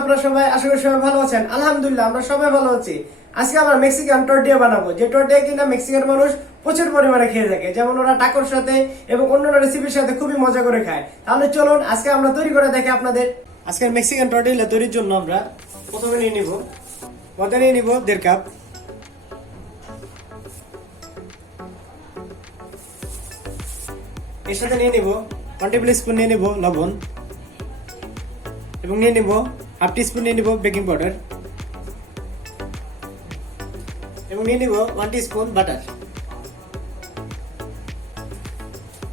আপনারা সবাই? আশা করি সবাই ভালো আছেন। আলহামদুলিল্লাহ আমরা সবাই ভালো আছি। আজকে আমরা মেক্সিকান টর্টিয়া বানাবো, যে টর্টিয়া কিনা মেক্সিকান মানুষ প্রচুর পরিমাণে খেয়ে থাকে, যেমন ওরা টাকোর সাথে এবং অন্যান্য রেসিপির সাথে খুবই মজা করে খায়। তাহলে চলুন আজকে আমরা তৈরি করে দেখি আপনাদের। আজকের মেক্সিকান টর্টিয়া তৈরির জন্য আমরা প্রথমে নিয়ে নিব ময়দা, নিয়ে নিব 1.5 কাপ। এর সাথে নিয়ে নিব 1 টেবিল স্পুন নিয়ে নিব লবণ, এবং নিয়ে নিব 1/2 টিস্পুন নিয়ে নিব বেকিং পাউডার, এবং নিয়ে নিব 1 টিস্পুন বাটার।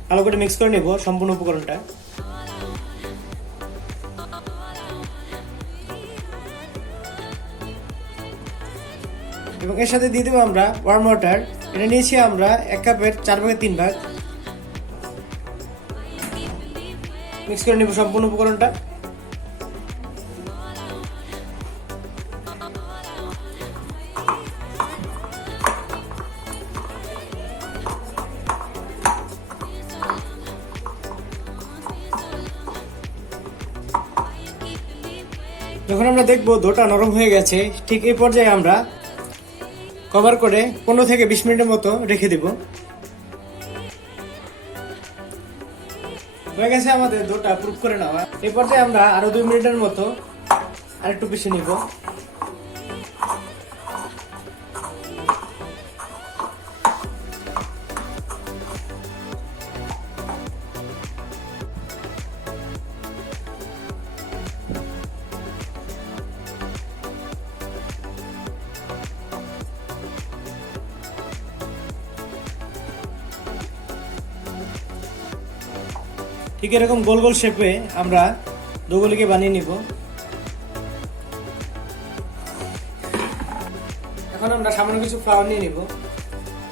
ভালো করে মিক্স করে নেব সম্পূর্ণ উপকরণটা। এবং এর সাথে দিয়ে দেবো আমরা ওয়ার্ম ওয়াটার। এটা নিয়েছি আমরা 1 কাপের 4/3 ভাগ। মিক্স করে নেব সম্পূর্ণ উপকরণটা। যখন আমরা দেখবো ডোটা নরম হয়ে গেছে, ঠিক এই পর্যায়ে আমরা কভার করে 15 থেকে 20 মিনিটের মতো রেখে দিব। হয়ে গেছে আমাদের ডোটা প্রুফ করে নেওয়া। এই পর্যায়ে আমরা আরো 2 মিনিটের মতো আরেকটু পিষে নিব। ঠিক এরকম গোল গোল শেপে আমরা ডোগুলিকে বানিয়ে নিব। এখন আমরা সামান্য কিছু ফ্লাওয়ার নিয়ে নিব,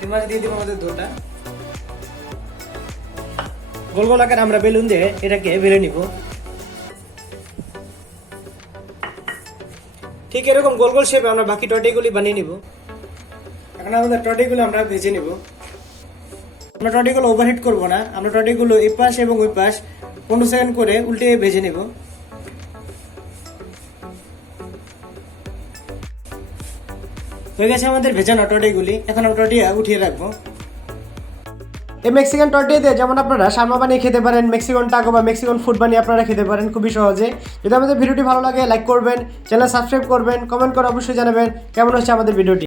এর মাঝে দিয়ে দিব আমাদের ডোটা। গোল গোল আকারে আমরা বেলুন দিয়ে এটাকে বেলে নিব। ঠিক এরকম গোল গোল শেপে আমরা বাকি টর্টিগুলি বানিয়ে নিব। এখন আমাদের টর্টিগুলো আমরা ভেজে নিব। আমরা টর্টিগুলো ওভারহিট করব না, আমরা টর্টিগুলো এই পাশ এবং ওই পাশ 15 সেকেন্ড করে উল্টে ভেজে নেব। হয়ে গেছে আমাদের ভেজানো টর্টিগুলি। এখন আমরা টর্টিয়া উঠিয়ে রাখবো। এই মেক্সিকান টর্টিয়া দিয়ে যেমন আপনারা শার্মা বানিয়ে খেতে পারেন, মেক্সিকান টাকো বা মেক্সিকান ফুড বানিয়ে আপনারা খেতে পারেন খুবই সহজে। যদি আমাদের ভিডিওটি ভালো লাগে লাইক করবেন, চ্যানেল সাবস্ক্রাইব করবেন, কমেন্ট করে অবশ্যই জানাবেন কেমন হচ্ছে আমাদের ভিডিওটি।